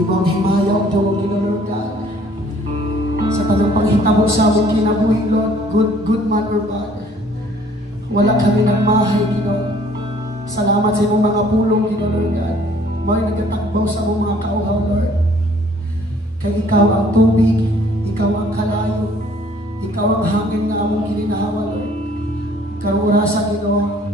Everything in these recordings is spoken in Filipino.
Ibang himayaw daw mo Lord God. Sa tanang panghitabo sa among kinabuhi, Lord, good man or bad. Wala kami nagmahay, Ginoo. Salamat sa imong mga pulong, Ginoo Lord God. Mo'y nagatakbaw sa among mga kauhaw, Lord. Kay ikaw ang tubig, ikaw ang kalayo, ikaw ang hangin na among gininahawa, Lord. Karurasa, Ginoo,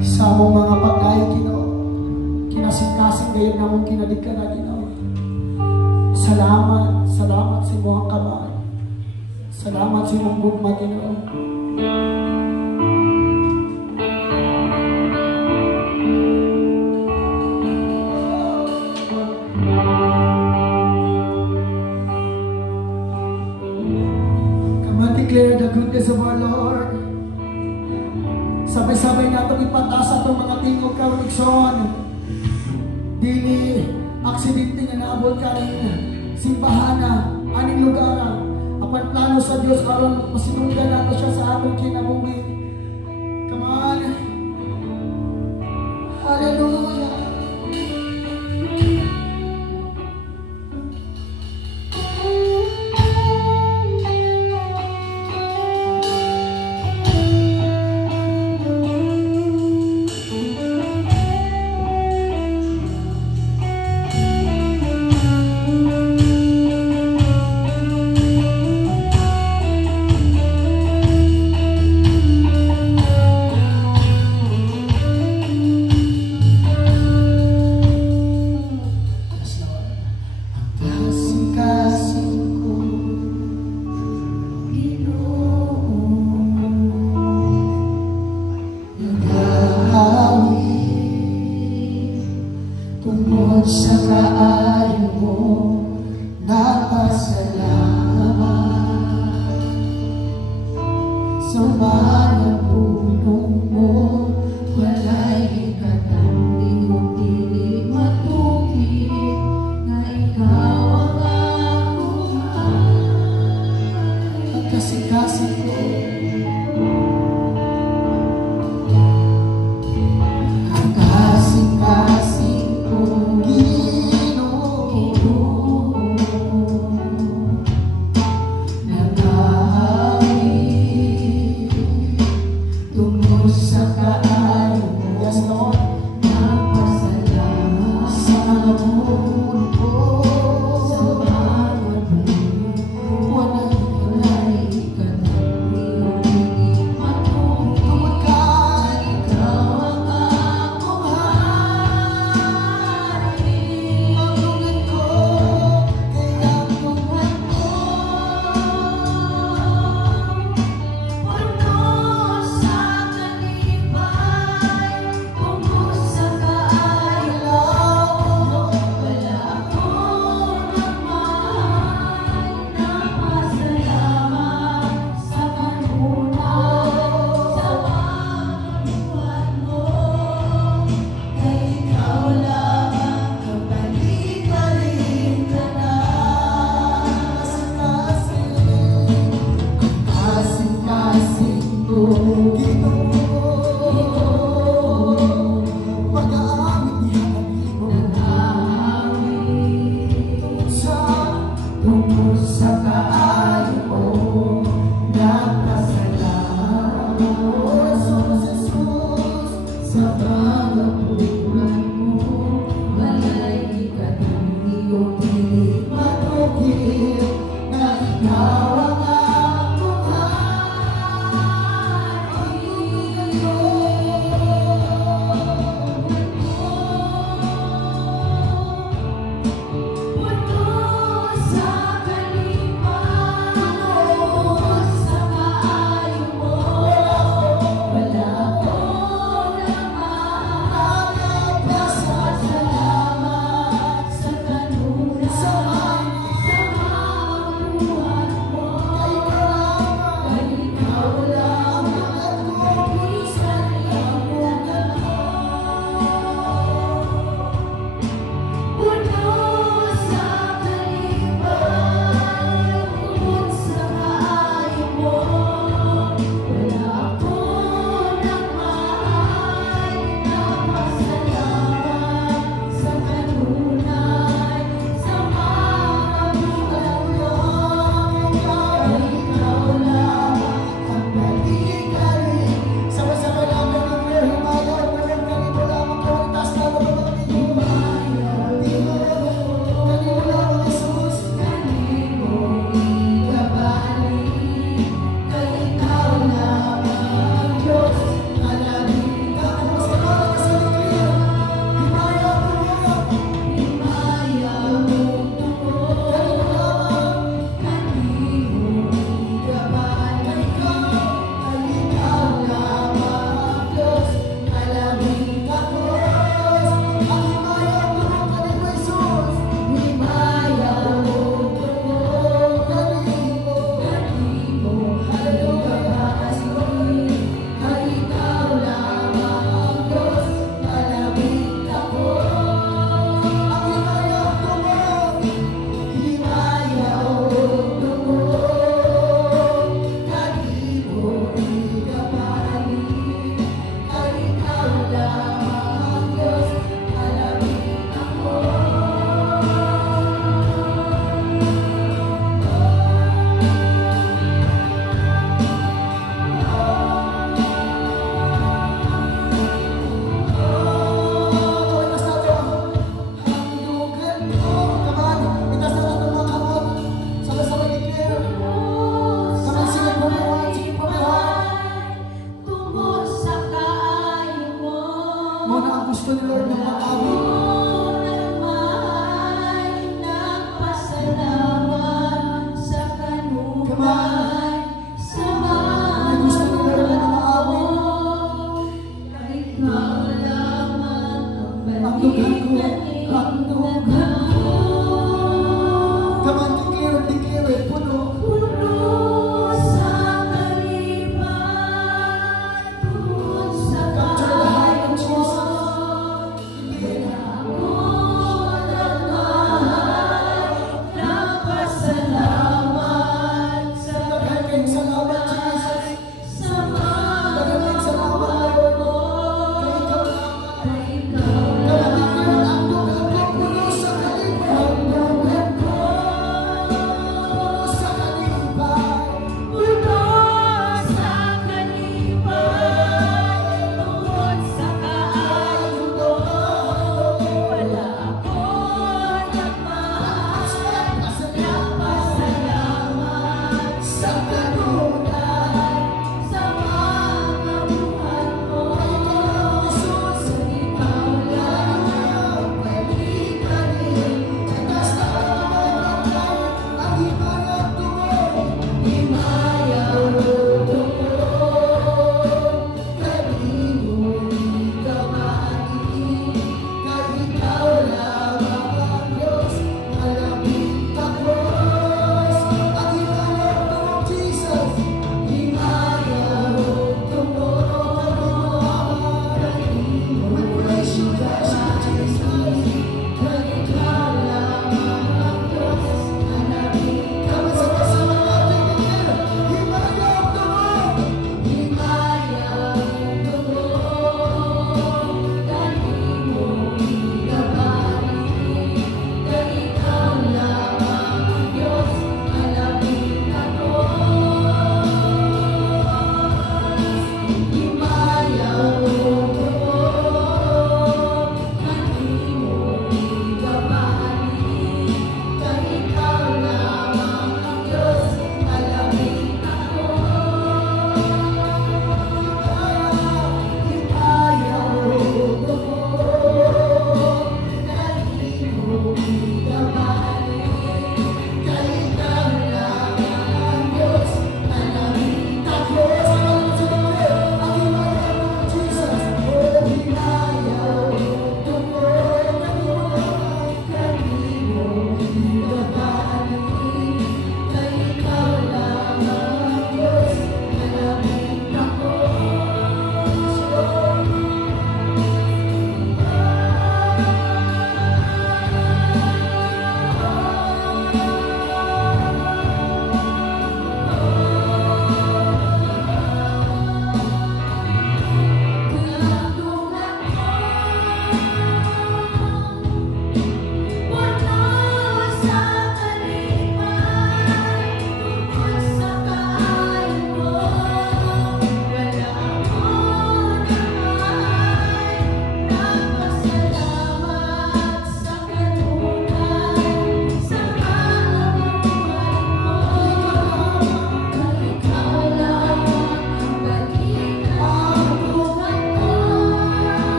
sa among mga pagkain, Ginoo. Kinasing-kasing gayon na among kinadigka na, Ginoo. Salamat, salamat sa imong kamay. Salamat sa imong gugma, Ginoo. Declare the goodness of our Lord. Sabay-sabay natin ipataas itong mga tingog kawanikson. Dili aksidente nga naabot ka rin simbahan aning lugar. Apan plano sa Diyos aron masinunggan nato siya sa atong kinabuhi. Come on. Hallelujah. gusto ni Lord ng maawit.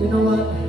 You know what?